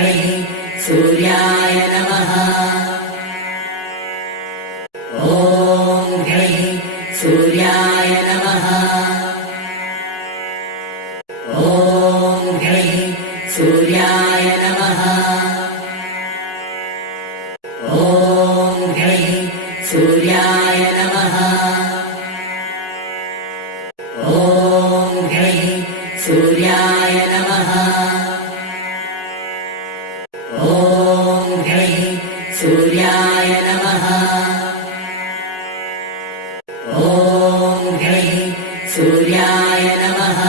घ्रैः सूर्याय नमः। ॐ घ्रैः सूर्याय नमः। ॐ घ्रैः सूर्याय नमः। ॐ घ्रैः सूर्याय नमः। ॐ घ्रैः सूर्याय नमः। ॐ घ्रैः सूर्याय नमः। ॐ घ्रैः सूर्याय नमः।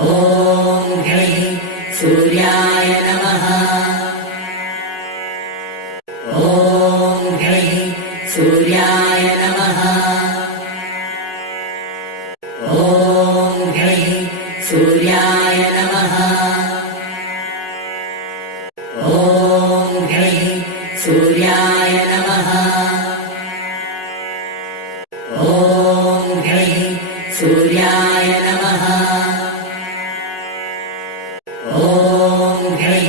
ॐ घ्रैः सूर्याय नमः। ॐ घ्रैः सूर्याय नमः। ॐ घ्रैः सूर्याय नमः। ॐ घ्रैः सूर्याय नमः। ॐ घ्रैः सूर्याय नमः। ॐ घ्रैः